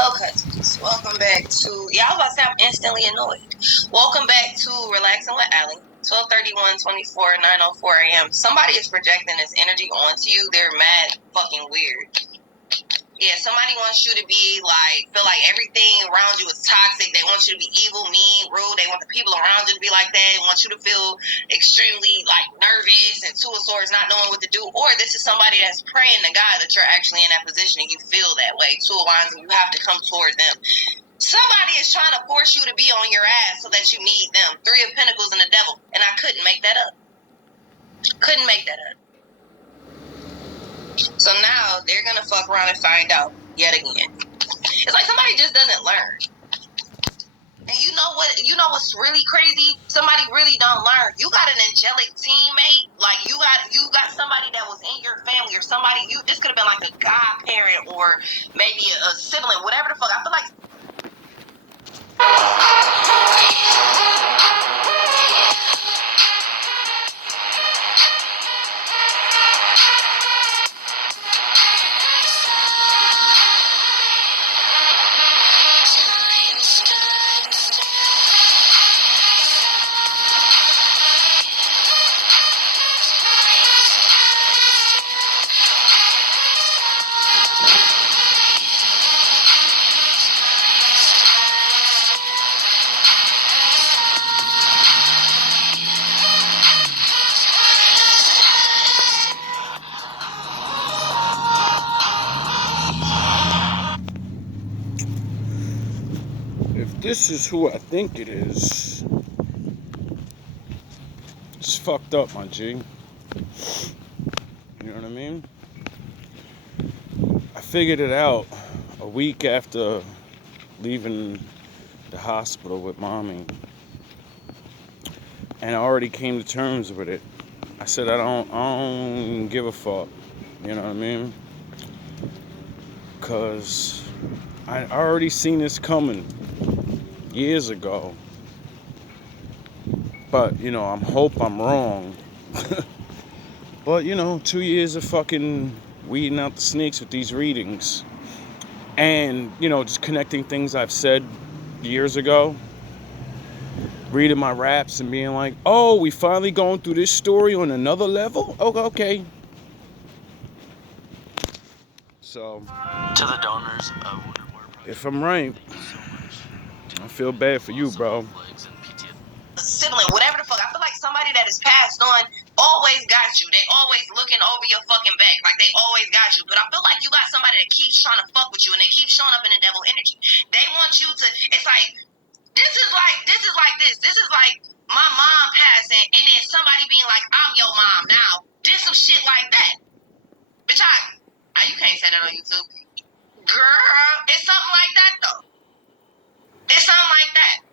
Okay, so welcome back to, I was about to say I'm instantly annoyed. Welcome back to Relaxing with Allie. 12:31:24 9:04 a.m. Somebody is projecting this energy onto you. They're mad fucking weird. Yeah, somebody wants you to be like, feel like everything around you is toxic. They want you to be evil, mean, rude. They want the people around you to be like that. They want you to feel extremely like nervous and two of swords, not knowing what to do. Or this is somebody that's praying to God that you're actually in that position and you feel that way. Two of wands and you have to come toward them. Somebody is trying to force you to be on your ass so that you need them. Three of Pentacles and the Devil. And I couldn't make that up. Couldn't make that up. So now they're going to fuck around and find out yet again. It's like somebody just doesn't learn. And you know what? You know what's really crazy? Somebody really don't learn. You got an angelic teammate. Like you got somebody that was in your family or somebody. This could have been like a godparent or maybe a sibling, whatever the fuck. I feel like. If this is who I think it is, it's fucked up, my G. You know what I mean? I figured it out a week after leaving the hospital with mommy. And I already came to terms with it. I said I don't give a fuck. You know what I mean? Cause I already seen this coming years ago. But, you know, I hope I'm wrong. But, 2 years of fucking weeding out the snakes with these readings. And, just connecting things I've said years ago. Reading my raps and being like, oh, we finally going through this story on another level? Oh, okay. So, to the donors, if I'm right, I feel bad for you, bro. Sibling, whatever the fuck. I feel like somebody that is passed on always got you. They always looking over your fucking back. Like they always got you. But I feel like you got somebody that keeps trying to fuck with you and they keep showing up in the devil energy. They want you to, it's like, this is like this. This is like my mom passing and then somebody being like, I'm your mom now. Did some shit like that. Bitch, you can't say that on YouTube. Girl, it's something like that though. It's something like that.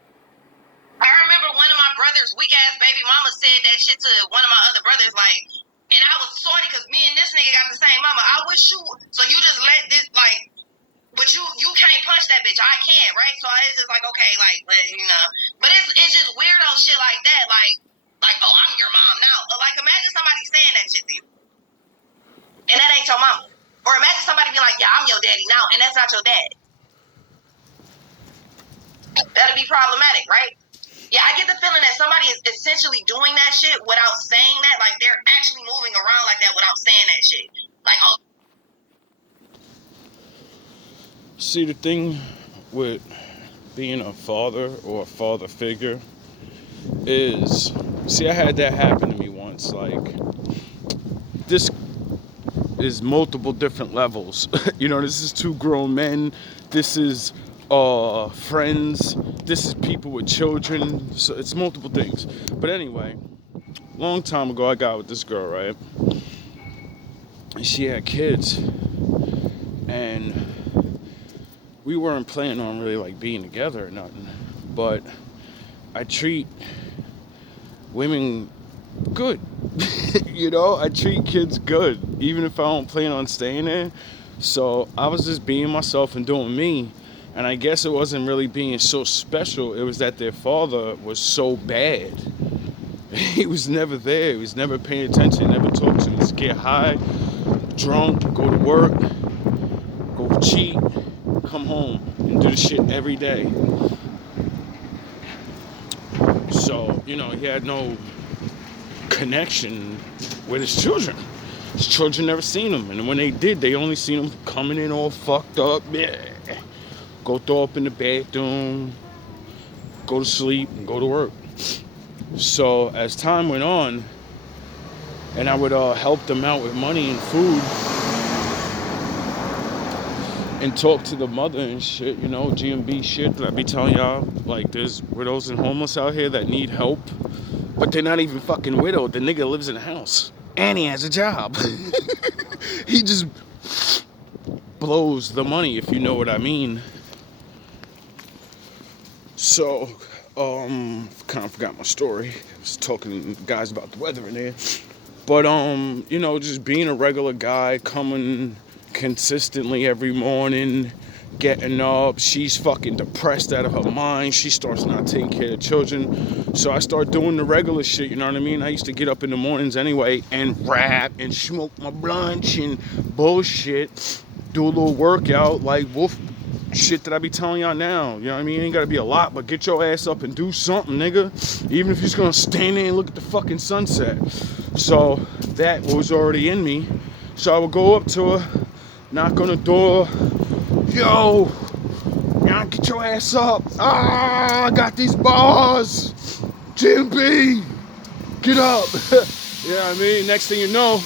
I remember one of my brother's weak ass baby mama said that shit to one of my other brothers, like, and I was sorry because me and this nigga got the same mama. I wish you, so you just let this, like, but you can't punch that bitch. I can, right? So it's just like, okay, like, but it's just weirdo shit like that, like, oh, I'm your mom now. Like, imagine somebody saying that shit to you, and that ain't your mama. Or imagine somebody being like, yeah, I'm your daddy now, and that's not your dad. That'd be problematic, right? Yeah, I get the feeling that somebody is essentially doing that shit without saying that. Like, they're actually moving around like that without saying that shit. Like, oh. See, the thing with being a father or a father figure is, I had that happen to me once. Like, this is multiple different levels. This is two grown men. This is friends. This is people with children. So it's multiple things. But anyway, long time ago I got with this girl, right? And she had kids. And we weren't planning on really like being together or nothing. But I treat women good. I treat kids good, even if I don't plan on staying there. So I was just being myself and doing me. And I guess it wasn't really being so special. It was that their father was so bad. He was never there. He was never paying attention, never talked to him. Just get high, drunk, go to work, go cheat, come home and do the shit every day. So, you know, he had no connection with his children. His children never seen him. And when they did, they only seen him coming in all fucked up. Yeah. Go throw up in the bathroom, go to sleep, and go to work. So as time went on, and I would help them out with money and food, and talk to the mother and shit, you know, GMB shit that I be telling y'all. Like, there's widows and homeless out here that need help, but they're not even fucking widowed. The nigga lives in a house, and he has a job. He just blows the money, if you know what I mean. So, kind of forgot my story. I was talking to guys about the weather in there. But, you know, just being a regular guy, coming consistently every morning, getting up. She's fucking depressed out of her mind. She starts not taking care of children. So I start doing the regular shit, you know what I mean? I used to get up in the mornings anyway and rap and smoke my blunts and bullshit. Do a little workout like wolf shit that I be telling y'all now. You know what I mean? It ain't gotta be a lot, but get your ass up and do something, nigga. Even if you're just gonna stand there and look at the fucking sunset. So that was already in me. So I would go up to her, knock on the door. Yo, get your ass up. I got these bars. GMB, get up. You know what I mean? Next thing you know,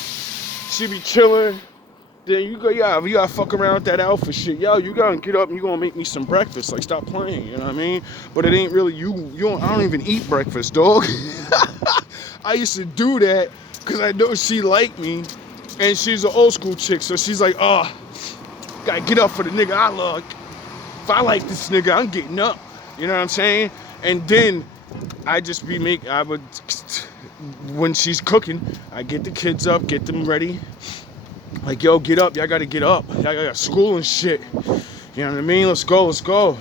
she be chilling. Then you gotta fuck around with that alpha shit. Yo, you gotta get up and you gonna make me some breakfast. Like, stop playing, you know what I mean? But it ain't really I don't even eat breakfast, dog. I used to do that because I know she liked me. And she's an old school chick, so she's like, oh, gotta get up for the nigga I love. If I like this nigga, I'm getting up. You know what I'm saying? And then when she's cooking, I get the kids up, get them ready. Like, yo, get up. Y'all gotta get up. Y'all got school and shit. You know what I mean? Let's go.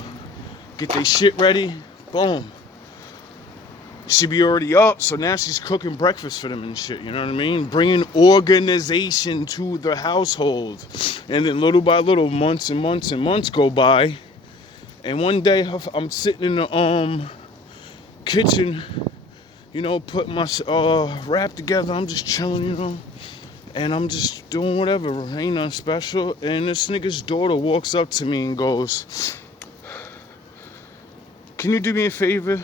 Get their shit ready. Boom. She be already up, so now she's cooking breakfast for them and shit, you know what I mean? Bringing organization to the household. And then little by little, months and months and months go by. And one day, I'm sitting in the kitchen, you know, putting my wrap together. I'm just chilling, you know. And I'm just doing whatever, ain't nothing special. And this nigga's daughter walks up to me and goes, can you do me a favor?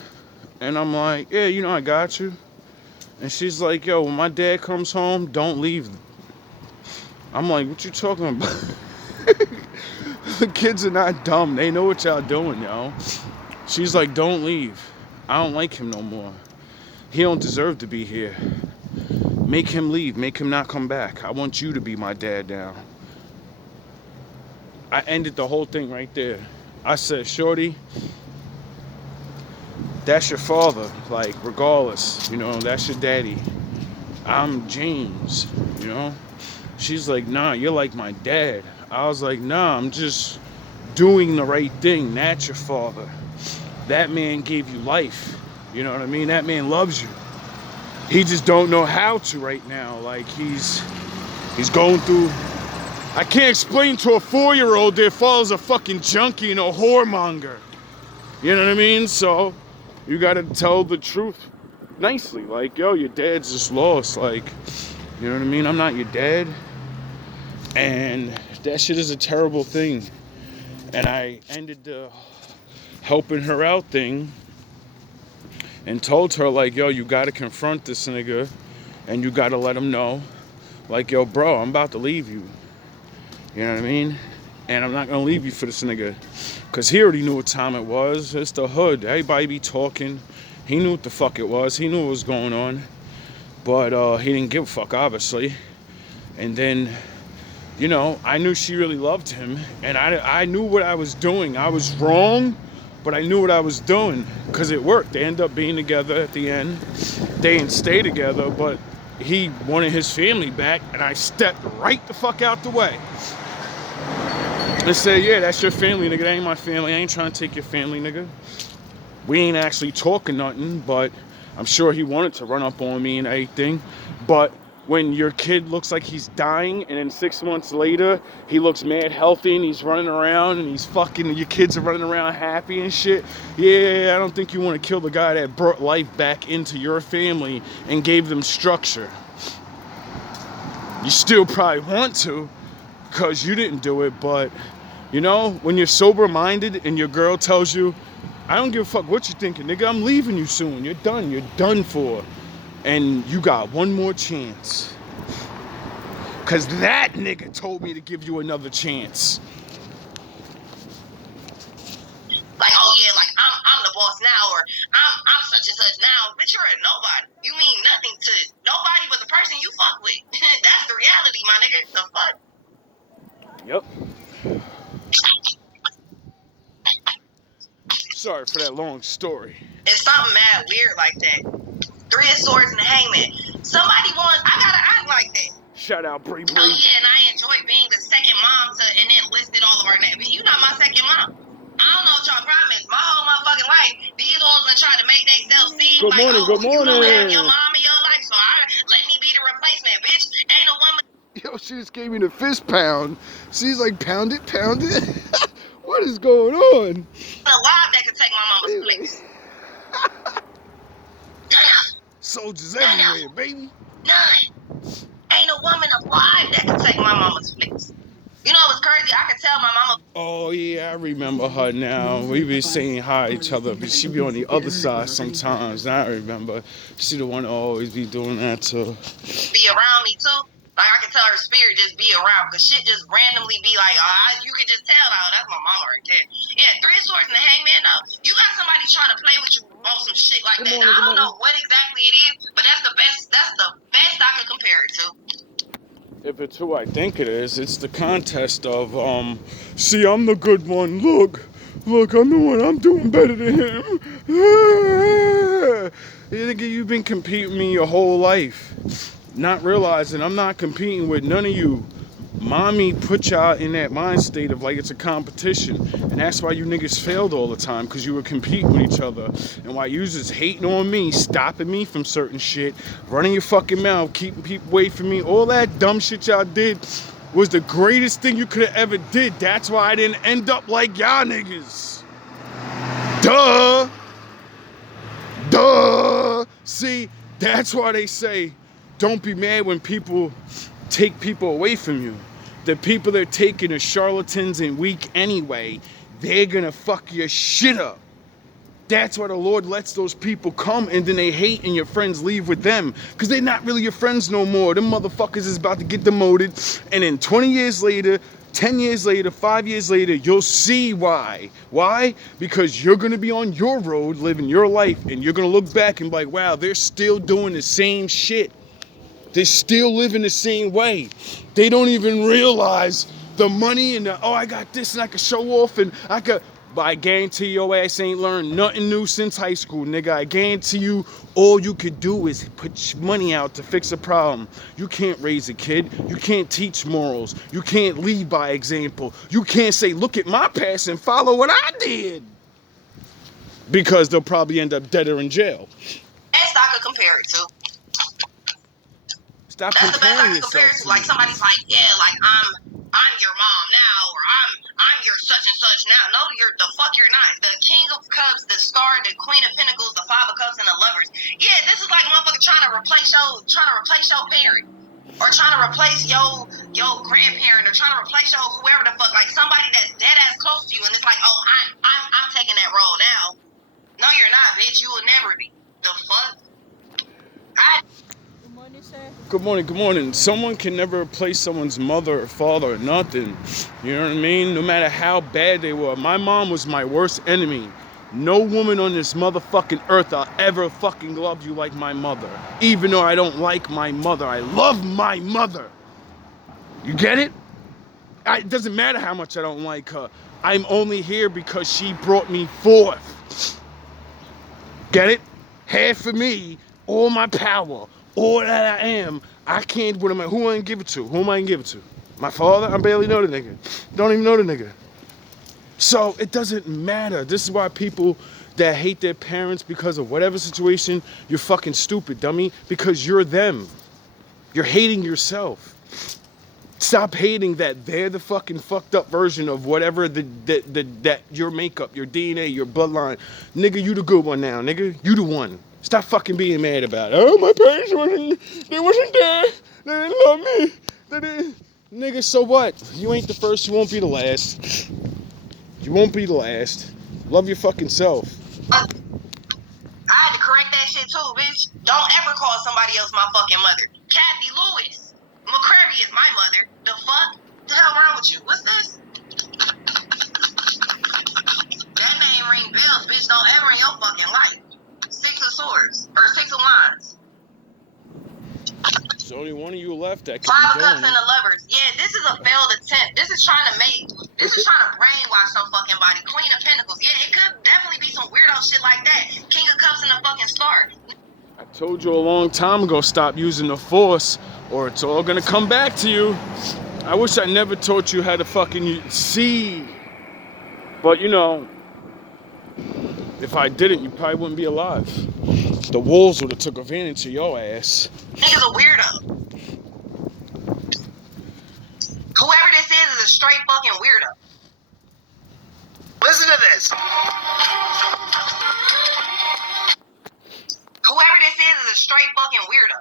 And I'm like, yeah, you know, I got you. And she's like, yo, when my dad comes home, don't leave. I'm like, what you talking about? The kids are not dumb. They know what y'all doing, yo. She's like, don't leave. I don't like him no more. He don't deserve to be here. Make him leave. Make him not come back. I want you to be my dad now. I ended the whole thing right there. I said, shorty, that's your father, like, regardless, you know, that's your daddy. I'm James, you know. She's like, nah, you're like my dad. I was like, nah, I'm just doing the right thing. That's your father. That man gave you life, you know what I mean? That man loves you. He just don't know how to right now. Like, he's going through, I can't explain to a 4-year-old their father's a fucking junkie and a whoremonger. You know what I mean? So you gotta tell the truth nicely. Like, yo, your dad's just lost. Like, you know what I mean? I'm not your dad. And that shit is a terrible thing. And I ended the helping her out thing and told her, like, yo, you gotta confront this nigga and you gotta let him know, like, yo, bro, I'm about to leave you. You know what I mean? And I'm not gonna leave you for this nigga. Cause he already knew what time it was. It's the hood. Everybody be talking. He knew what the fuck it was. He knew what was going on. But he didn't give a fuck, obviously. And then, you know, I knew she really loved him. And I knew what I was doing. I was wrong, but I knew what I was doing. Because it worked. They ended up being together at the end. They didn't stay together, but he wanted his family back. And I stepped right the fuck out the way. And said, yeah, that's your family, nigga. That ain't my family. I ain't trying to take your family, nigga. We ain't actually talking nothing, but I'm sure he wanted to run up on me and everything. But when your kid looks like he's dying, and then 6 months later, he looks mad healthy and he's running around and he's fucking, your kids are running around happy and shit. Yeah, I don't think you want to kill the guy that brought life back into your family and gave them structure. You still probably want to, because you didn't do it, but, you know, when you're sober-minded and your girl tells you, I don't give a fuck what you're thinking, nigga, I'm leaving you soon. You're done for. And you got one more chance. Cause that nigga told me to give you another chance. Like, oh yeah, like I'm the boss now, or I'm such and such now. But you're a nobody. You mean nothing to nobody but the person you fuck with. That's the reality, my nigga. The fuck? Yep. Sorry for that long story. It's something mad weird like that. 3 of Swords and the Hangman. Somebody wants, I gotta act like that. Shout out Bree Bree. Oh yeah, and I enjoy being the second mom to, and then listed all of our names. You're not my second mom. I don't know what y'all problem is. My whole motherfucking life, these hoes been trying to make themselves seem Good like, morning, oh, good you don't have morning. your mom in your life, so let me be the replacement, bitch. Ain't no woman. Yo, she just gave me the fist pound. She's like, pound it, pound it. What is going on? Alive that could take my mama's place. Soldiers everywhere, baby. None. Ain't no woman alive that could take my mama's place. You know what's crazy? I could tell my mama. Oh yeah, I remember her now. We be saying hi to each other, but she be on the other side sometimes. I remember. She the one to always be doing that too. Be around me too. Like I can tell her spirit just be around, cause shit just randomly be like, you can just tell, oh, that's my mama right there. Yeah, 3 of Swords and the Hangman. No, you got somebody trying to play with you on some shit like that. I don't know what exactly it is, but that's the best. That's the best I could compare it to. If it's who I think it is, it's the contest of, see, I'm the good one. Look, I'm the one. I'm doing better than him. You think you've been competing with me your whole life, not realizing I'm not competing with none of you. Mommy put y'all in that mind state of like it's a competition, and that's why you niggas failed all the time, because you were competing with each other, and why you just hating on me, stopping me from certain shit, running your fucking mouth, keeping people away from me, all that dumb shit y'all did was the greatest thing you could have ever did. That's why I didn't end up like y'all niggas. Duh. See, that's why they say don't be mad when people take people away from you. The people they're taking are charlatans and weak anyway. They're gonna fuck your shit up. That's why the Lord lets those people come, and then they hate and your friends leave with them, because they're not really your friends no more. Them motherfuckers is about to get demoted, and then 20 years later, 10 years later, 5 years later, you'll see why. Why? Because you're gonna be on your road living your life, and you're gonna look back and be like, wow, they're still doing the same shit. They still live in the same way. They don't even realize the money and the, oh, I got this and I can show off and I could, but I guarantee your ass ain't learned nothing new since high school, nigga. I guarantee you all you could do is put money out to fix a problem. You can't raise a kid. You can't teach morals. You can't lead by example. You can't say, look at my past and follow what I did. Because they'll probably end up dead or in jail. Best I could compare it to. Stop That's the best I comparing can compare yourself it to. to Like me. somebody's like, yeah, like I'm your mom now, or I'm your such and such now. No, you're the fuck you're not. The King of Cups, the Star, the Queen of Pentacles, the Five of Cups, and the Lovers. Yeah, this is like motherfucker trying to replace your parent. Or trying to replace your grandparent, or trying to replace your whoever the fuck, like somebody that's dead ass close to you, and it's like, oh, I'm taking that role now. No, you're not, bitch. You will never be. The fuck? Good morning, sir. Good morning. Someone can never replace someone's mother or father or nothing. You know what I mean? No matter how bad they were. My mom was my worst enemy. No woman on this motherfucking earth I'll ever fucking love you like my mother. Even though I don't like my mother, I love my mother. You get it? It doesn't matter how much I don't like her. I'm only here because she brought me forth. Get it? Half of me, all my power, all that I am, I can't, who am I gonna give it to? Who am I gonna give it to? My father? I barely know the nigga. Don't even know the nigga. So it doesn't matter. This is why people that hate their parents because of whatever situation, you're fucking stupid, dummy, because you're them. You're hating yourself. Stop hating that they're the fucking fucked up version of whatever that your makeup, your DNA, your bloodline. Nigga, you the good one now, nigga. You the one. Stop fucking being mad about it. Oh, my parents wasn't there. They didn't love me. They didn't. Nigga, so what? You ain't the first, you won't be the last. You won't be the last. Love your fucking self. I had to correct that shit too, bitch. Don't ever call somebody else my fucking mother. Kathy Lewis. McCrary is my mother. The fuck? The hell wrong with you? What's this? That name ring bells, bitch. Don't ever in your fucking life. 6 of swords. Or 6 of wands. There's only one of you left that could 5 of be cups doing and it. the lovers. Yeah, this is a failed attempt. This is trying to brainwash some fucking body. Queen of Pentacles. Yeah, it could definitely be some weirdo shit like that. King of Cups and the fucking Star. I told you a long time ago, stop using the Force, or it's all gonna come back to you. I wish I never taught you how to fucking see. But you know, if I didn't, you probably wouldn't be alive. The wolves would have took advantage of your ass. Nigga's a weirdo. Whoever this is a straight fucking weirdo. Listen to this. Whoever this is a straight fucking weirdo.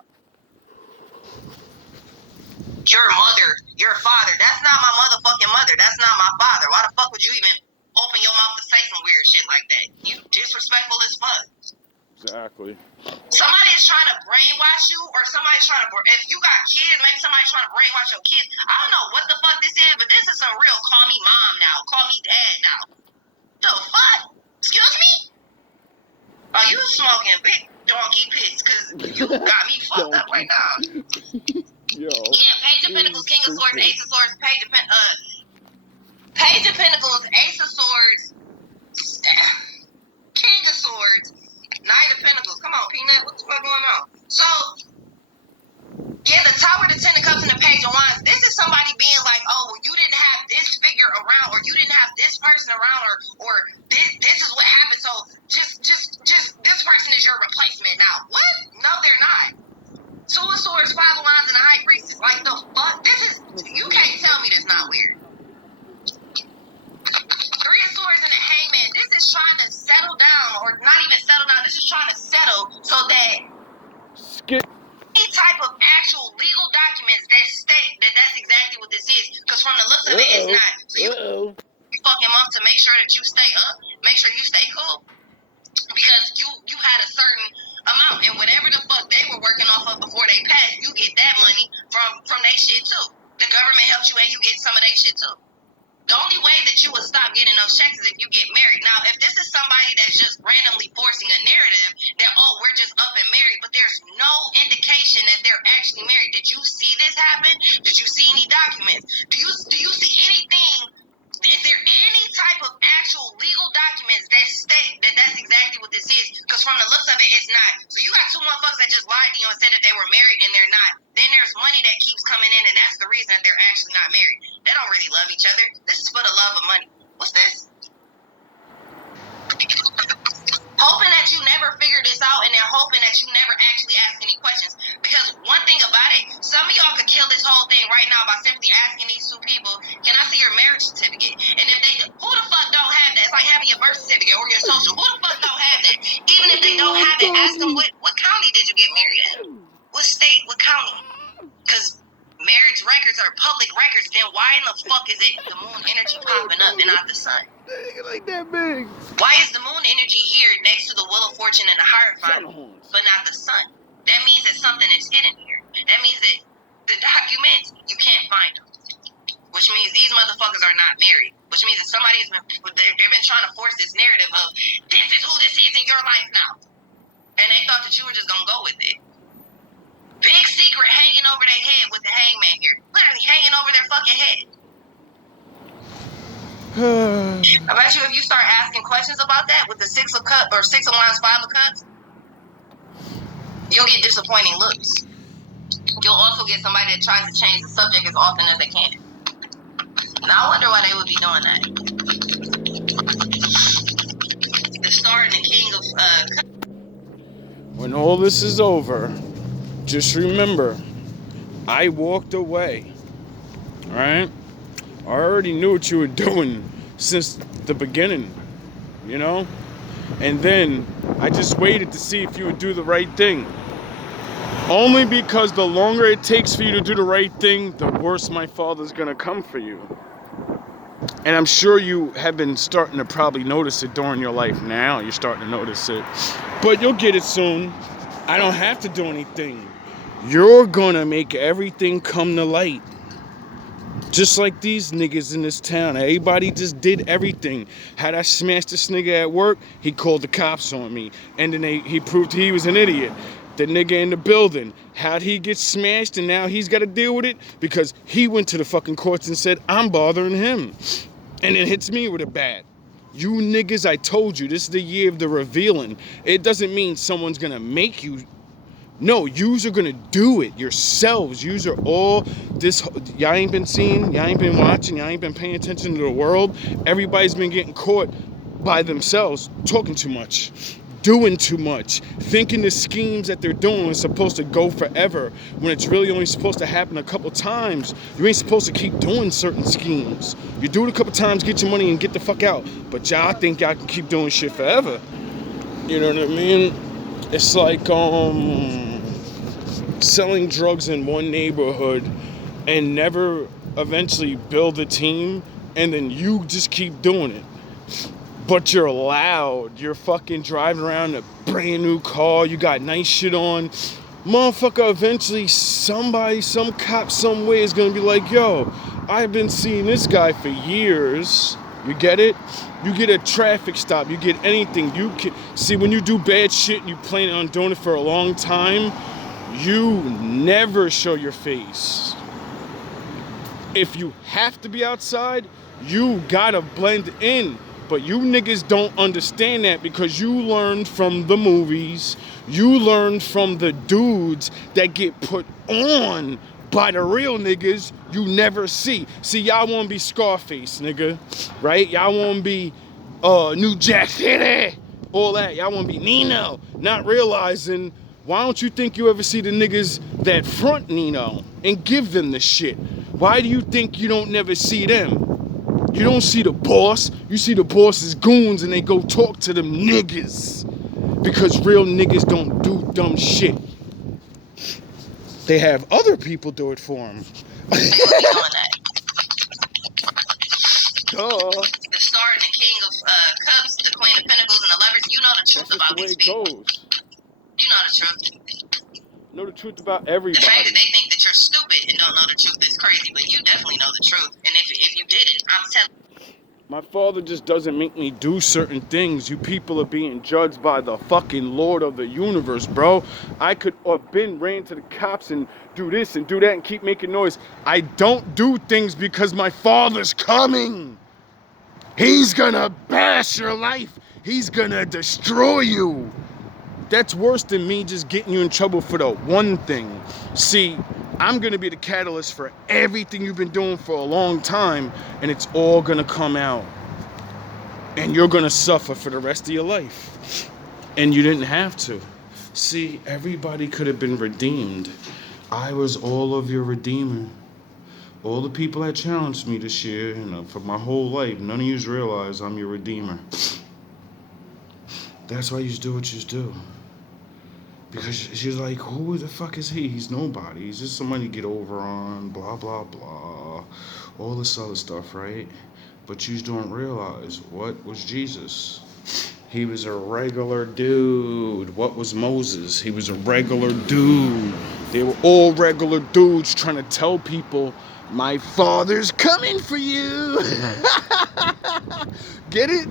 Your mother, your father. That's not my motherfucking mother. That's not my father. Why the fuck would you even open your mouth to say some weird shit like that? You disrespectful as fuck. Exactly. Somebody is trying to brainwash you, or somebody's trying to, if you got kids, maybe somebody's trying to brainwash your kids. I don't know what the fuck this is, but this is some real call me mom now, call me dad now. The fuck? Excuse me? Oh, you smoking big donkey piss, because you got me fucked up right now. Yo. Yeah, Page of Pentacles, King of Swords, Ace of Swords, Page of Pentacles, Ace of Swords, King of Swords, Knight of Pentacles. Come on, Peanut, what the fuck going on? So, yeah, the Tower, the Ten of Cups, and the Page of Wands. This is somebody being like, oh, well, you didn't have this figure around, or you didn't have this person around, or this is what happened. So just this person is your replacement now. What? No, they're not. Two of Swords, Five of Wands, and the High Priestess. Like the fuck? This is, you can't tell me this not weird. Three of Swords and the Hangman. This is trying to settle down, or not even settle down. This is trying to settle so that any type of actual legal documents that state that that's exactly what this is. Because from the looks of it, it's not. So you fucking month to make sure that you stay up, make sure you stay cool, because you had a certain amount, and whatever the fuck they were working off of before they passed, you get that money from their shit too. The government helps you, and you get some of their shit too. The only way that you would stop getting those checks is if you get married. Now, if this is somebody that's just randomly forcing a narrative that, oh, we're just up and married, but there's no indication that they're actually married. Did you see this happen? Did you see any documents? Do you see anything? Is there any type of actual legal documents that state that that's exactly what this is? Because from the looks of it, it's not. So you got two motherfuckers that just lied to you and said that they were married and they're not. Then there's money that keeps coming in, and that's the reason that they're actually not married. They don't really love each other. This is for the love of money. What's this? Hoping that you never figure this out, and they're hoping that you never actually ask any questions. Because one thing about it, some of y'all could kill this whole thing right now by simply asking these two people, can I see your marriage certificate? And if they, who the fuck don't have that? It's like having your birth certificate or your social. Who the fuck don't have that? Even if they don't have it, ask them what county did you get married in? What state? What county? Because marriage records are public records. Then why in the fuck is it the moon energy popping up and not the sun? Like that big. Why is the moon energy here next to the Wheel of Fortune and the Hierophant, but not the sun? That means that something is hidden here. That means that the documents, you can't find them. Which means these motherfuckers are not married. Which means that somebody's been, they've been trying to force this narrative of, this is who this is in your life now. And they thought that you were just going to go with it. Big secret hanging over their head with the Hangman here. Literally hanging over their fucking head. I bet you if you start asking questions about that with the Six of Cups or Six of Wands, Five of Cups, you'll get disappointing looks. You'll also get somebody that tries to change the subject as often as they can. Now I wonder why they would be doing that. The Star and the King of Cups. When all this is over, just remember, I walked away. All right? I already knew what you were doing since the beginning, you know? And then I just waited to see if you would do the right thing. Only because the longer it takes for you to do the right thing, the worse my father's gonna come for you. And I'm sure you have been starting to probably notice it during your life now. You're starting to notice it. But you'll get it soon. I don't have to do anything. You're gonna make everything come to light. Just like these niggas in this town. Everybody just did everything. Had I smashed this nigga at work, he called the cops on me. And then he proved he was an idiot. The nigga in the building, how'd he get smashed and now he's got to deal with it? Because he went to the fucking courts and said, I'm bothering him. And it hits me with a bat. You niggas, I told you, this is the year of the revealing. It doesn't mean someone's gonna make you. No, yous are gonna do it yourselves. Yous are all this. Y'all ain't been seeing, y'all ain't been watching, y'all ain't been paying attention to the world. Everybody's been getting caught by themselves, talking too much, doing too much, thinking the schemes that they're doing is supposed to go forever when it's really only supposed to happen a couple times. You ain't supposed to keep doing certain schemes. You do it a couple times, get your money and get the fuck out. But y'all think y'all can keep doing shit forever. You know what I mean? It's like selling drugs in one neighborhood and never eventually build a team, and then you just keep doing it. But you're loud. You're fucking driving around a brand new car. You got nice shit on. Motherfucker, eventually somebody, some cop somewhere is gonna be like, yo, I've been seeing this guy for years. You get it? You get a traffic stop. You get anything. You can see when you do bad shit and you plan on doing it for a long time, you never show your face. If you have to be outside, you gotta blend in. But you niggas don't understand that because you learned from the movies, you learned from the dudes that get put on by the real niggas you never see. See, y'all wanna be Scarface, nigga, right? Y'all wanna be New Jack City, all that. Y'all wanna be Nino, not realizing, why don't you think you ever see the niggas that front Nino and give them the shit? Why do you think you don't never see them? You don't see the boss, you see the boss's goons and they go talk to them niggas. Because real niggas don't do dumb shit. They have other people do it for them. They would be doing that. Duh. The star and the king of cups, the queen of pentacles and the lovers, you know the truth That's about the way these it people. goes. You know the truth. Know the truth about The everybody. fact that they think that you're stupid and don't know the truth is crazy, but you definitely know the truth. And if you didn't, I'm telling you. My father just doesn't make me do certain things. You people are being judged by the fucking Lord of the universe, bro. I could have been ran to the cops and do this and do that and keep making noise. I don't do things because my father's coming. He's gonna bash your life. He's gonna destroy you. That's worse than me just getting you in trouble for the one thing. See, I'm gonna be the catalyst for everything you've been doing for a long time, and it's all gonna come out. And you're gonna suffer for the rest of your life. And you didn't have to. See, everybody could have been redeemed. I was all of your redeemer. All the people that challenged me this year, for my whole life, none of you realize I'm your redeemer. That's why you do what you do. Because she's like, who the fuck is he? He's nobody. He's just somebody to get over on, blah, blah, blah. All this other stuff, right? But you don't realize, what was Jesus? He was a regular dude. What was Moses? He was a regular dude. They were all regular dudes trying to tell people, my father's coming for you. Get it?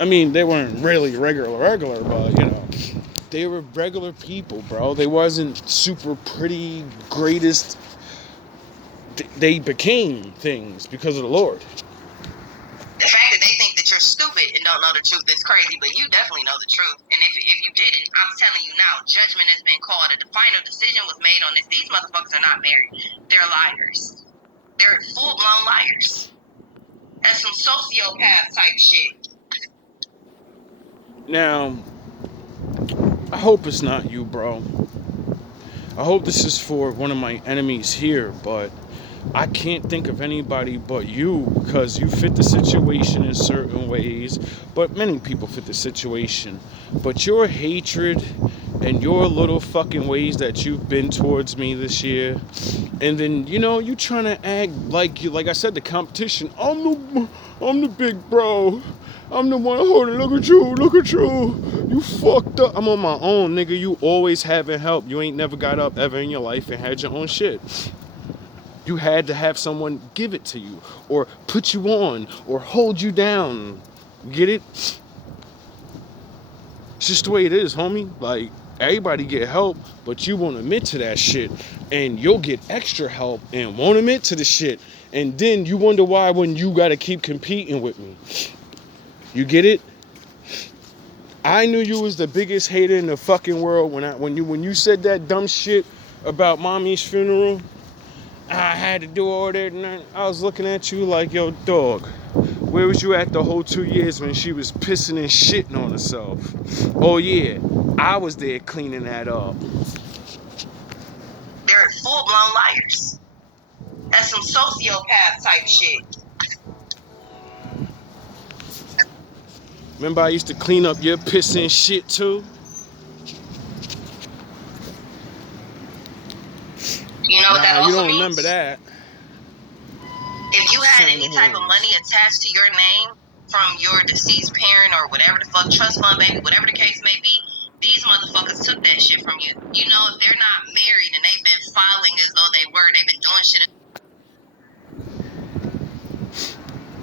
I mean, they weren't really regular, but, they were regular people, bro. They wasn't super pretty, greatest. They became things because of the Lord. The fact that they think that you're stupid and don't know the truth is crazy, but you definitely know the truth. And if you didn't, I'm telling you now, judgment has been called. The final decision was made on this. These motherfuckers are not married. They're liars. They're full-blown liars. That's some sociopath type shit. Now, I hope it's not you, bro. I hope this is for one of my enemies here, but I can't think of anybody but you, because you fit the situation in certain ways, but many people fit the situation. But your hatred and your little fucking ways that you've been towards me this year, and then you trying to act like I said, the competition. I'm the big bro. I'm the one holding. Look at you. Look at you. You fucked up. I'm on my own, nigga. You always having help. You ain't never got up ever in your life and had your own shit. You had to have someone give it to you, or put you on, or hold you down. Get it? It's just the way it is, homie. Like, everybody get help, but you won't admit to that shit. And you'll get extra help and won't admit to the shit. And then you wonder why when you gotta keep competing with me. You get it? I knew you was the biggest hater in the fucking world when you said that dumb shit about mommy's funeral. I had to do all that, and I was looking at you like, yo, dog, where was you at the whole 2 years when she was pissing and shitting on herself? Oh yeah, I was there cleaning that up. They're full-blown liars. That's some sociopath type shit. Remember I used to clean up your piss and shit too? You know what that also you don't means? remember that. If you had any type of money attached to your name from your deceased parent or whatever the fuck, trust fund baby, whatever the case may be, these motherfuckers took that shit from you. You know, if they're not married and they've been filing as though they were, they've been doing shit.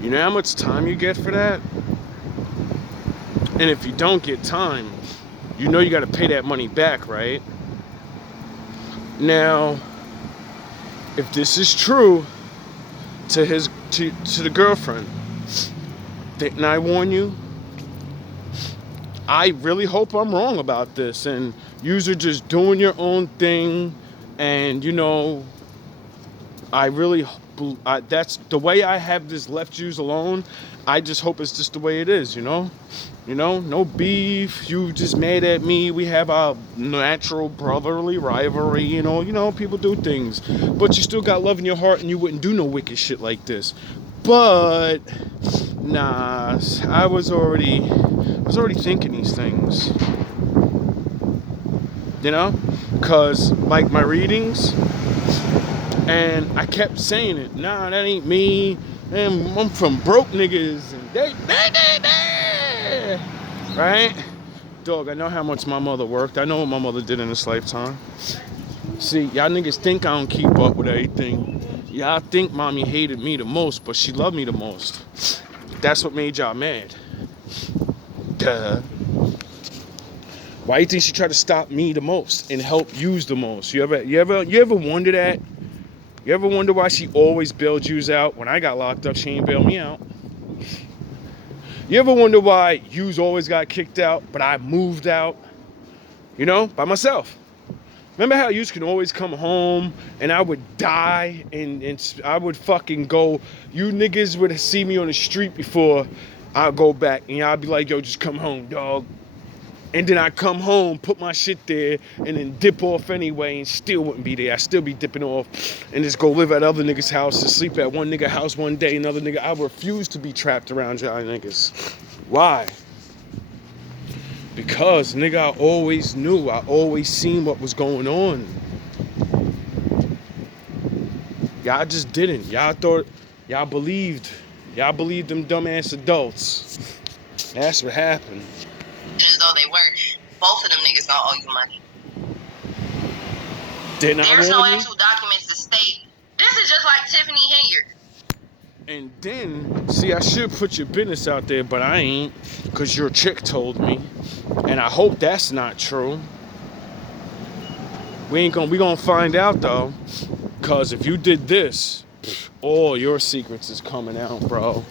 You know how much time you get for that? And if you don't get time, you know you gotta pay that money back, right? Now, if this is true to the girlfriend, didn't I warn you? I really hope I'm wrong about this, and yous are just doing your own thing, and that's the way I have this left yous alone. I just hope it's just the way it is, no beef. You just mad at me. We have our natural brotherly rivalry, people do things, but you still got love in your heart, and you wouldn't do no wicked shit like this. But nah, I was already thinking these things, because like my readings, and I kept saying it. Nah, that ain't me. And I'm from broke niggas, and they. Right? Dog, I know how much my mother worked. I know what my mother did in this lifetime. See, y'all niggas think I don't keep up with everything. Y'all think mommy hated me the most, but she loved me the most. That's what made y'all mad. Duh. Why do you think she tried to stop me the most and help yous the most? You ever wonder that? You ever wonder why she always bailed yous out? When I got locked up, she ain't bailed me out. You ever wonder why yous always got kicked out, but I moved out, by myself? Remember how yous can always come home and I would die and I would fucking go, you niggas would see me on the street before I go back, and y'all be like, yo, just come home, dog. And then I come home, put my shit there, and then dip off anyway, and still wouldn't be there. I still be dipping off and just go live at other niggas' houses, sleep at one nigga house one day, another nigga. I refuse to be trapped around y'all niggas. Why? Because, nigga, I always knew. I always seen what was going on. Y'all just didn't. Y'all thought, y'all believed them dumbass adults. That's what happened. As though they were. Both of them niggas gonna owe you money. There's no actual documents to state. This is just like Tiffany Henyard. And then, see, I should put your business out there, but I ain't, because your chick told me. And I hope that's not true. We gonna find out, though. Because if you did this, all your secrets is coming out, bro.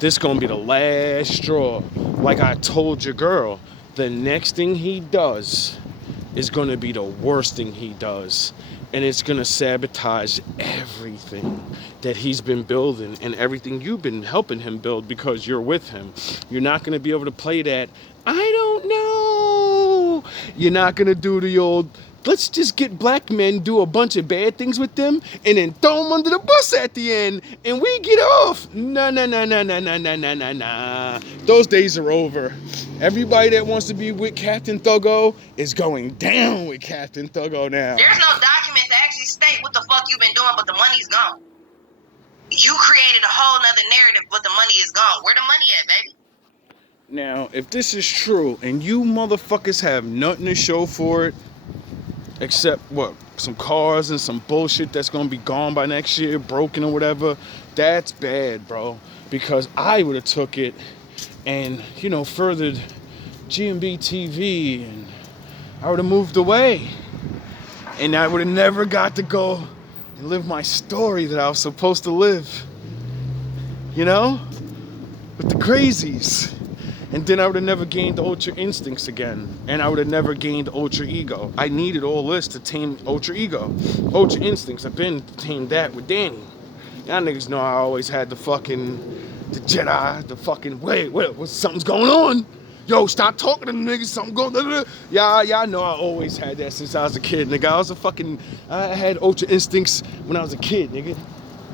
This gonna be the last straw. Like I told your girl, the next thing he does is gonna be the worst thing he does. And it's gonna sabotage everything that he's been building and everything you've been helping him build because you're with him. You're not gonna be able to play that, I don't know. You're not gonna do the old let's just get black men, do a bunch of bad things with them, and then throw them under the bus at the end, and we get off. Nah. Those days are over. Everybody that wants to be with Captain Thuggo is going down with Captain Thuggo now. There's no document to actually state what the fuck you've been doing, but the money's gone. You created a whole nother narrative, but the money is gone. Where the money at, baby? Now, if this is true and you motherfuckers have nothing to show for it, except what, some cars and some bullshit that's gonna be gone by next year, broken or whatever, that's bad, bro. Because I would have took it and, you know, furthered GMB TV, and I would have moved away, and I would have never got to go and live my story that I was supposed to live, you know, with the crazies. And then I would have never gained Ultra Instincts again. And I would have never gained Ultra Ego. I needed all this to tame Ultra Ego. Ultra Instincts, I've been tamed that with Danny. Y'all niggas know I always had the Jedi, the fucking, wait, something's going on. Yo, stop talking to them niggas, something going on. Y'all know I always had that since I was a kid, nigga. I had Ultra Instincts when I was a kid, nigga.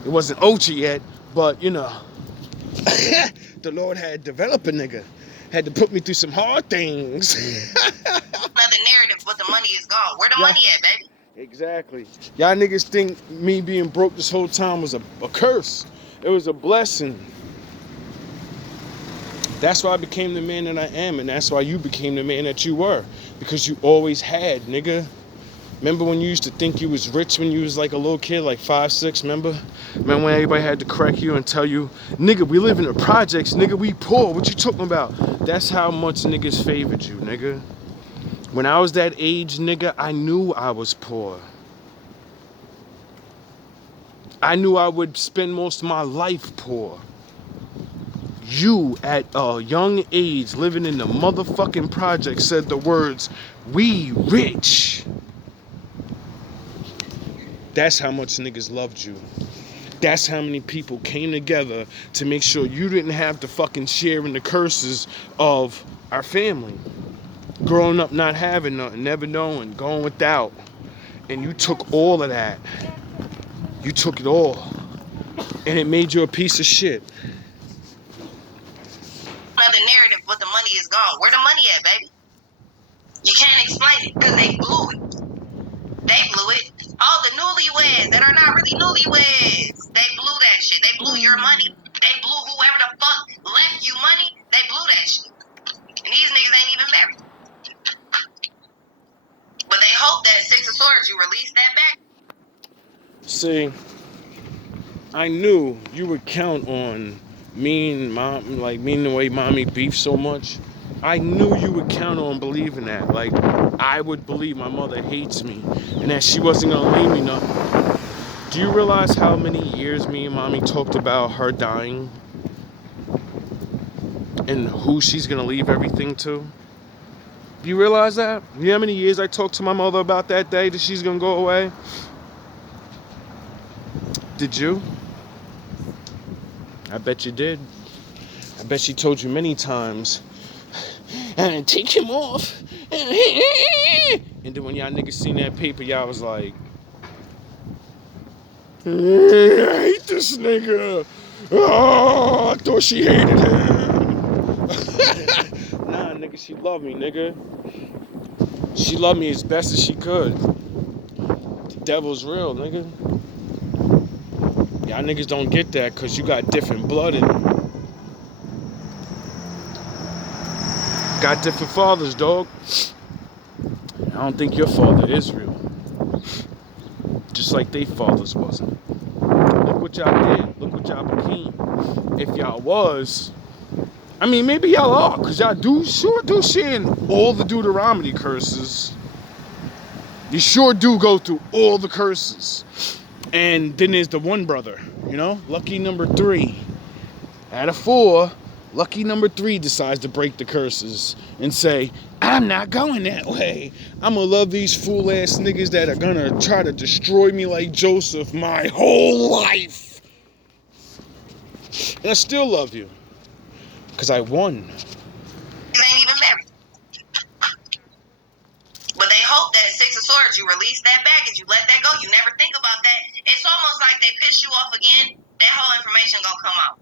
It wasn't Ultra yet, but, you know. The Lord had developed a nigga. Had to put me through some hard things. Another narrative, but the money is gone. Where the money at, baby? Exactly. Y'all niggas think me being broke this whole time was a curse. It was a blessing. That's why I became the man that I am, and that's why you became the man that you were. Because you always had, nigga. Remember when you used to think you was rich when you was like a little kid, like 5, 6, remember? Remember when everybody had to correct you and tell you, nigga, we live in the projects, nigga, we poor, what you talking about? That's how much niggas favored you, nigga. When I was that age, nigga, I knew I was poor. I knew I would spend most of my life poor. You, at a young age, living in the motherfucking project, said the words, we rich. That's how much niggas loved you. That's how many people came together to make sure you didn't have to fucking share in the curses of our family. Growing up not having nothing, never knowing, going without. And you took all of that. You took it all. And it made you a piece of shit. Another narrative, but the money is gone. Where the money at, baby? You can't explain it, because they blew it. They blew it. All the newlyweds that are not really newlyweds, they blew that shit. They blew your money. They blew whoever the fuck left you money. They blew that shit. And these niggas ain't even married. But they hope that 6 of Swords, you release that back. See, I knew you would count on me and mom, like me and the way mommy beefed so much. I knew you would count on believing that. Like, I would believe my mother hates me and that she wasn't gonna leave me nothing. Do you realize how many years me and mommy talked about her dying? And who she's gonna leave everything to? Do you realize that? You know how many years I talked to my mother about that day that she's gonna go away? Did you? I bet you did. I bet she told you many times. And take him off. And then when y'all niggas seen that paper, y'all was like, I hate this nigga. Oh, I thought she hated him. Nah, nigga, she loved me, nigga. She loved me as best as she could. The devil's real, nigga. Y'all niggas don't get that because you got different blood in you. Got different fathers, dog. I don't think your father is real. Just like they fathers wasn't. Look what y'all did. Look what y'all became. If y'all was, I mean, maybe y'all are, because y'all sure do share in all the Deuteronomy curses. You sure do go through all the curses. And then there's the one brother, you know, lucky number 3. Out of 4, lucky number 3 decides to break the curses and say, I'm not going that way. I'm gonna love these fool ass niggas that are gonna try to destroy me like Joseph my whole life. And I still love you. Because I won. They ain't even married. But they hope that 6 of Swords, discharge, you release that baggage, you let that go, you never think about that. It's almost like they piss you off again, that whole information gonna come out.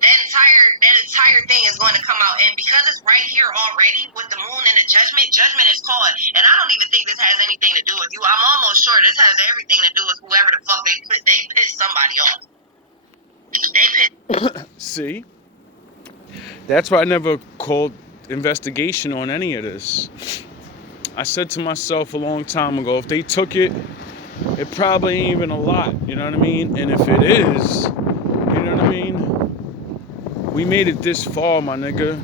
That entire thing is going to come out, and because it's right here already with the moon and the judgment is called. And I don't even think this has anything to do with you. I'm almost sure this has everything to do with whoever the fuck they pissed somebody off. They pissed. See? That's why I never called investigation on any of this. I said to myself a long time ago, if they took it, it probably ain't even a lot, you know what I mean? And if it is, you know what I mean? We made it this far, my nigga.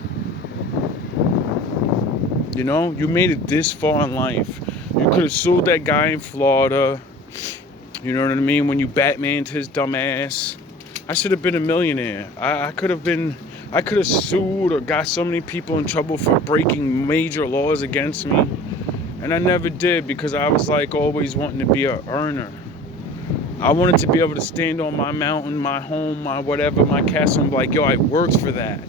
You know, you made it this far in life. You could have sued that guy in Florida. You know what I mean? When you Batmaned his dumb ass. I should have been a millionaire. I could have sued or got so many people in trouble for breaking major laws against me. And I never did because I was like always wanting to be an earner. I wanted to be able to stand on my mountain, my home, my whatever, my castle, and be like, yo, I worked for that.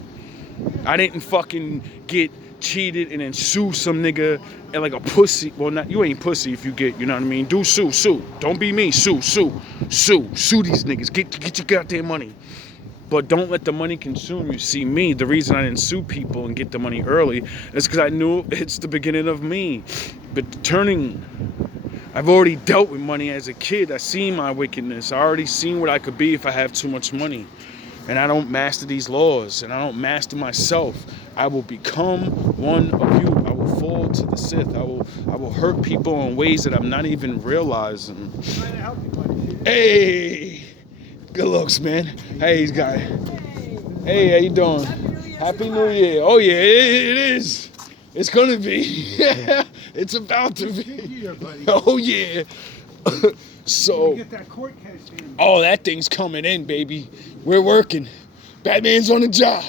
I didn't fucking get cheated and then sue some nigga and like a pussy. Well, not you ain't pussy if you get, you know what I mean? Do sue. Don't be me. Sue these niggas. Get your goddamn money. But don't let the money consume you. See, me, the reason I didn't sue people and get the money early is because I knew it's the beginning of me. But I've already dealt with money as a kid. I seen my wickedness. I already seen what I could be if I have too much money. And I don't master these laws. And I don't master myself. I will become one of you. I will fall to the Sith. I will hurt people in ways that I'm not even realizing. Hey! Good looks, man. Hey, he's got it. Hey, how you doing? Happy New Year. Oh, yeah, it is. It's gonna be. It's about to be. Oh, yeah. So. Oh, that thing's coming in, baby. We're working. Batman's on the job.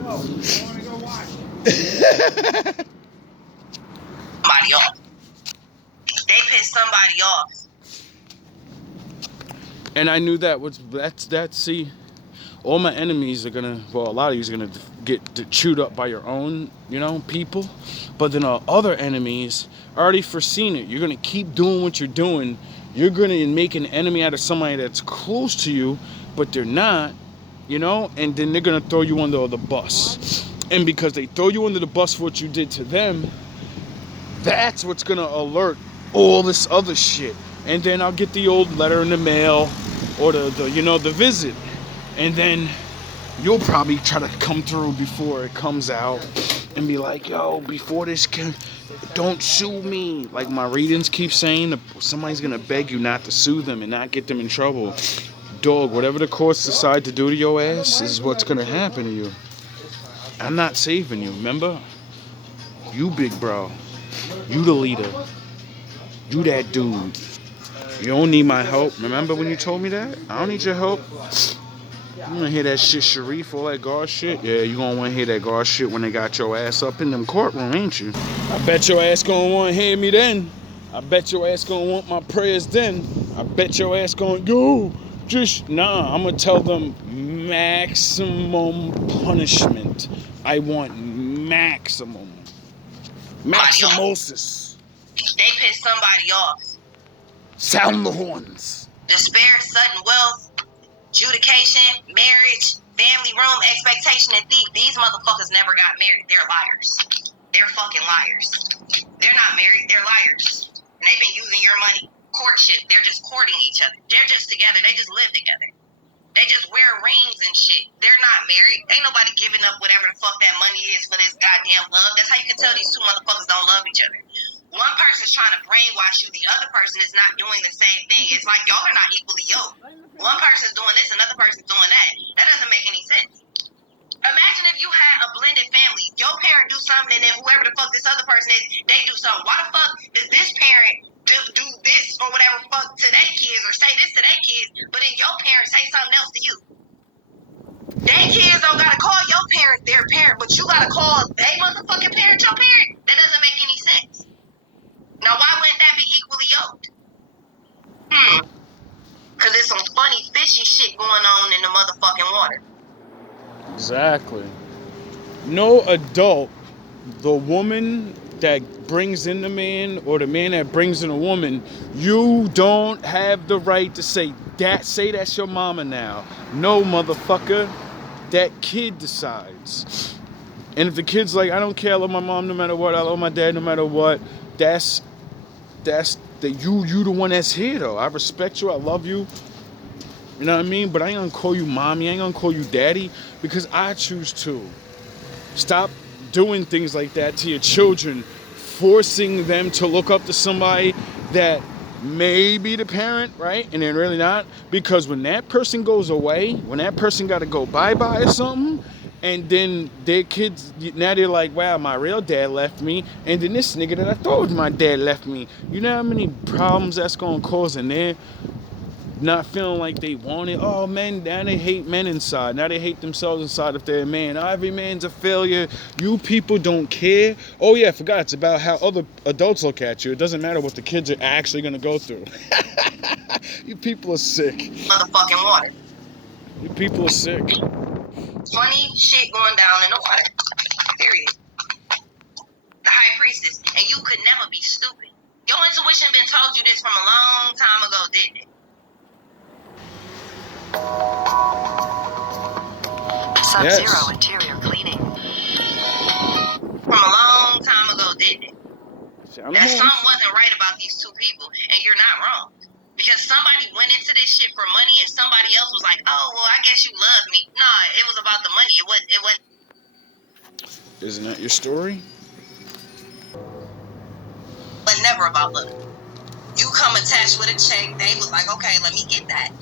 Oh, I want to go watch. Somebody off. They pissed somebody off. And I knew see, all my enemies are gonna, well, a lot of you are gonna get chewed up by your own, you know, people. But then other enemies already foreseen it. You're gonna keep doing what you're doing. You're gonna make an enemy out of somebody that's close to you, but they're not, you know, and then they're gonna throw you under the bus. And because they throw you under the bus for what you did to them, that's what's gonna alert all this other shit. And then I'll get the old letter in the mail or the visit. And then you'll probably try to come through before it comes out and be like, yo, before this don't sue me. Like my readings keep saying, somebody's gonna beg you not to sue them and not get them in trouble. Dog, whatever the courts decide to do to your ass is what's gonna happen to you. I'm not saving you, remember? You big bro. You the leader. You that dude. You don't need my help. Remember when you told me that? I don't need your help. You wanna hear that shit, Sharif, all that guard shit? Yeah, you gonna wanna hear that guard shit when they got your ass up in them courtroom, ain't you? I bet your ass gonna wanna hear me then. I bet your ass gonna want my prayers then. I bet your ass gonna, I'm gonna tell them maximum punishment. I want maximum. Maximosis. They pissed somebody off. Sound the horns. Despair, sudden wealth, adjudication, marriage, family room, expectation, and thief. These motherfuckers never got married. They're liars. They're fucking liars. They're not married. They're liars. And they've been using your money. Courtship. They're just courting each other. They're just together. They just live together. They just wear rings and shit. They're not married. Ain't nobody giving up whatever the fuck that money is for this goddamn love. That's how you can tell these two motherfuckers don't love each other. One person's trying to brainwash you. The other person is not doing the same thing. It's like y'all are not equally yoked. One person's doing this, another person's doing that. That doesn't make any sense. Imagine if you had a blended family. Your parent do something, and then whoever the fuck this other person is, they do something. Why the fuck does this parent do this or whatever fuck to their kids or say this to their kids, but then your parents say something else to you? Their kids don't gotta call your parent their parent, but you gotta call they motherfucking parent your parent? That doesn't make any sense. Now, why wouldn't that be equally yoked? Because there's some funny, fishy shit going on in the motherfucking water. Exactly. No adult, the woman that brings in the man or the man that brings in a woman, you don't have the right to say that's your mama now. No, motherfucker. That kid decides. And if the kid's like, I don't care, I love my mom no matter what, I love my dad no matter what, that's the you the one that's here though. I respect you, I love you. You know what I mean? But I ain't gonna call you mommy, I ain't gonna call you daddy, because I choose to. Stop doing things like that to your children, forcing them to look up to somebody that may be the parent, right? And they're really not. Because when that person goes away, when that person gotta go bye-bye or something, and then their kids, now they're like, wow, my real dad left me, and then this nigga that I thought was my dad left me. You know how many problems that's gonna cause in there? Not feeling like they want it. Oh, men, now they hate men inside. Now they hate themselves inside if they're a man. Oh, every man's a failure. You people don't care. Oh, yeah, I forgot. It's about how other adults look at you. It doesn't matter what the kids are actually going to go through. You people are sick. Motherfucking water. You people are sick. Funny shit going down in the water. Period. The high priestess. And you could never be stupid. Your intuition been told you this from a long time ago, didn't it? Sub-Zero interior cleaning. From a long time ago, didn't it? That something wasn't right about these two people, and you're not wrong. Because somebody went into this shit for money, and somebody else was like, "Oh, well, I guess you love me." Nah, it was about the money. It wasn't. Isn't that your story? But never about love. You come attached with a check. They was like, "Okay, let me get that."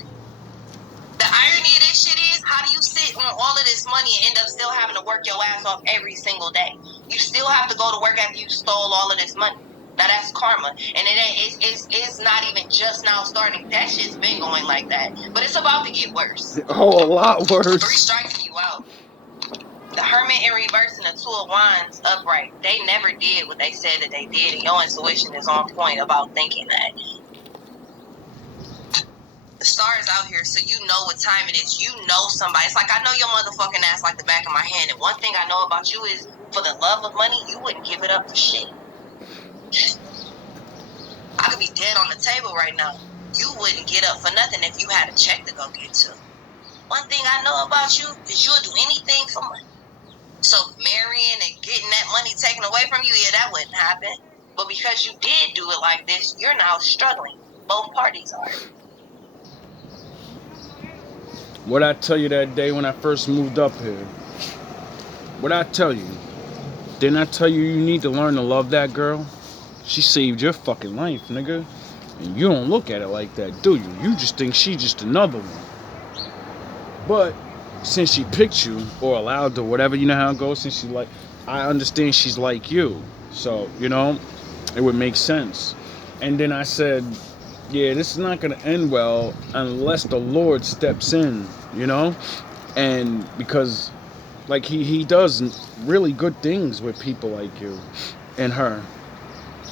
The irony of this shit is, how do you sit on all of this money and end up still having to work your ass off every single day? You still have to go to work after you stole all of this money. Now that's karma, and it's not even just now starting. That shit's been going like that, but it's about to get worse. Oh, a lot worse. 3 strikes and you out. The Hermit in reverse and the Two of Wands upright. They never did what they said that they did, and your intuition is on point about thinking that. The stars out here, so you know what time it is. You know somebody. It's like, I know your motherfucking ass like the back of my hand. And one thing I know about you is, for the love of money, you wouldn't give it up for shit. I could be dead on the table right now. You wouldn't get up for nothing if you had a check to go get to. One thing I know about you is you'll do anything for money. So marrying and getting that money taken away from you, yeah, that wouldn't happen. But because you did do it like this, you're now struggling. Both parties are. What I tell you that day when I first moved up here? What I tell you? Didn't I tell you you need to learn to love that girl? She saved your fucking life, nigga. And you don't look at it like that, do you? You just think she's just another one. But since she picked you, or allowed to, whatever, you know how it goes, since she like, I understand she's like you. So, you know, it would make sense. And then I said, yeah, this is not going to end well unless the Lord steps in, you know? And because, like, he does really good things with people like you and her.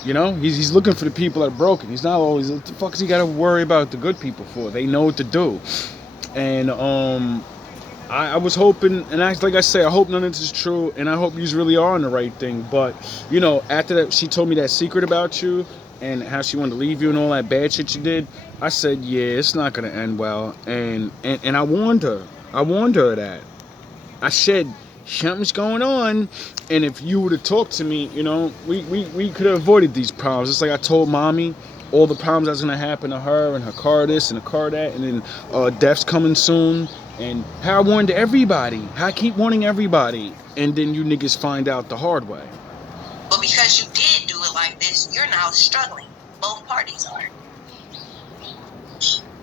You know? He's looking for the people that are broken. He's not always, what the fuck is he got to worry about the good people for? They know what to do. And, I was hoping, and like I say, I hope none of this is true, and I hope you really are on the right thing. But, you know, after that, she told me that secret about you, and how she wanted to leave you and all that bad shit you did, I said, yeah, it's not going to end well. And I warned her. I warned her that. I said, something's going on. And if you would have talked to me, you know, we could have avoided these problems. It's like I told mommy all the problems that's going to happen to her and her car this and her car that. And then death's coming soon. And how I warned everybody. How I keep warning everybody. And then you niggas find out the hard way. But because you did do it like this, you're now struggling. Both parties are.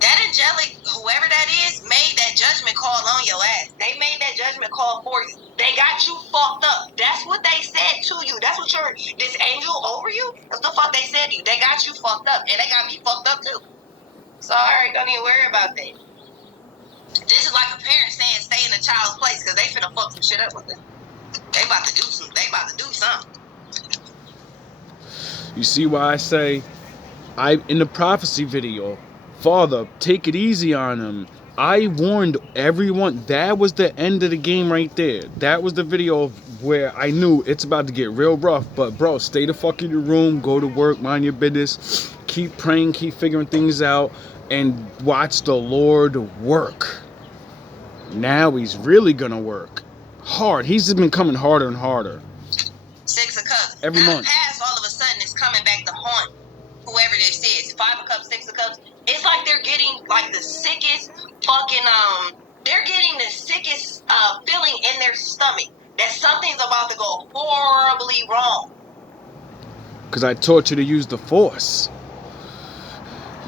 That Angelic, whoever that is, made that judgment call on your ass. They made that judgment call for you. They got you fucked up. That's what they said to you. That's what this angel over you, that's the fuck they said to you. They got you fucked up. And they got me fucked up too. So, alright, don't even worry about that. This is like a parent saying stay in a child's place because they finna fuck some shit up with them. They about to do something. You see why I say, in the prophecy video, Father, take it easy on them. I warned everyone. That was the end of the game right there. That was the video of where I knew it's about to get real rough. But bro, stay the fuck in your room, go to work, mind your business, keep praying, keep figuring things out, and watch the Lord work. Now he's really gonna work hard. He's just been coming harder and harder. Six of Cups. Every now month. The past all of a sudden is coming back to haunt whoever this is. Five of Cups, Six of Cups. It's like they're getting like the sickest fucking they're getting the sickest feeling in their stomach that something's about to go horribly wrong. Cause I taught you to use the Force.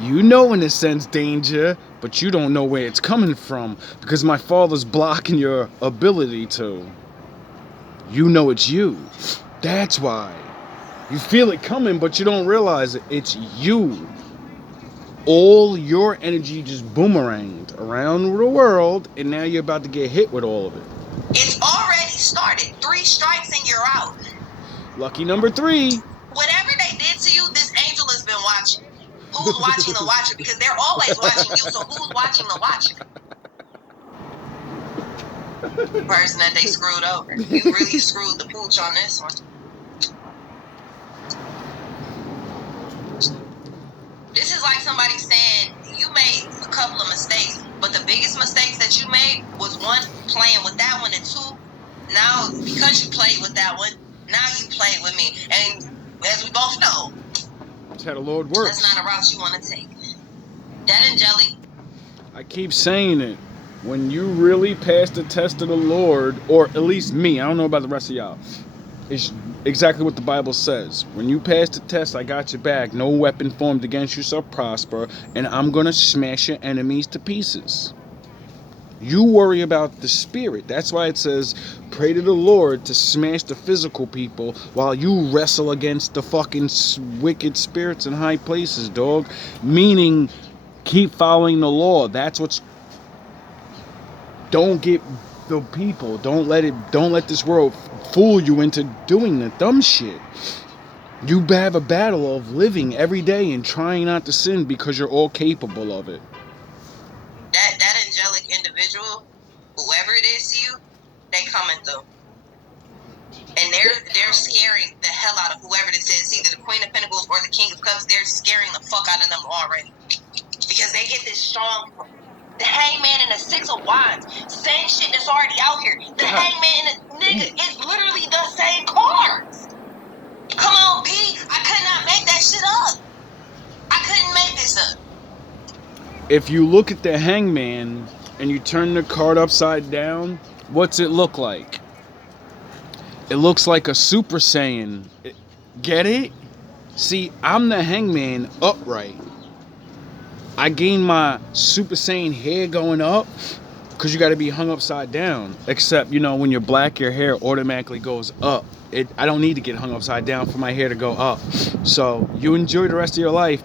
You know in a sense danger, but you don't know where it's coming from because my father's blocking your ability to. You know it's you. That's why. You feel it coming, but you don't realize it. It's you. All your energy just boomeranged around the world, and now you're about to get hit with all of it. It's already started. 3 strikes and you're out. Lucky number 3. Whatever they did to you, this angel has been watching. Who's watching the watcher? Because they're always watching you, so who's watching the watcher? The person that they screwed over. You really screwed the pooch on this one. This is like somebody saying you made a couple of mistakes, but the biggest mistakes that you made was 1, playing with that one, and 2, now because you played with that one, now you play with me. And as we both know, That's how the Lord works. that's not a route you want to take. That Angelic. I keep saying it. When you really pass the test of the Lord, or at least me, I don't know about the rest of y'all, it's exactly what the Bible says. When you pass the test, I got your back. No weapon formed against you shall prosper, and I'm going to smash your enemies to pieces. You worry about the spirit. That's why it says, pray to the Lord to smash the physical people while you wrestle against the fucking wicked spirits in high places, dog. Meaning, keep following the law. That's what's... Don't get the people. Don't let this world fool you into doing the dumb shit. You have a battle of living every day and trying not to sin because you're all capable of it. That angelic individual, whoever it is to you, they coming through. And they're scaring the hell out of whoever this is. Either the Queen of Pentacles or the King of Cups, they're scaring the fuck out of them already. Because they get this strong... The Hangman and the Six of Wands. Same shit that's already out here. The Hangman and the nigga is literally the same cards. Come on, B. I could not make that shit up. I couldn't make this up. If you look at the Hangman and you turn the card upside down, what's it look like? It looks like a Super Saiyan. Get it? See, I'm the Hangman upright. I gained my Super Saiyan hair going up because you got to be hung upside down. Except, you know, when you're black, your hair automatically goes up. I don't need to get hung upside down for my hair to go up. So you enjoy the rest of your life.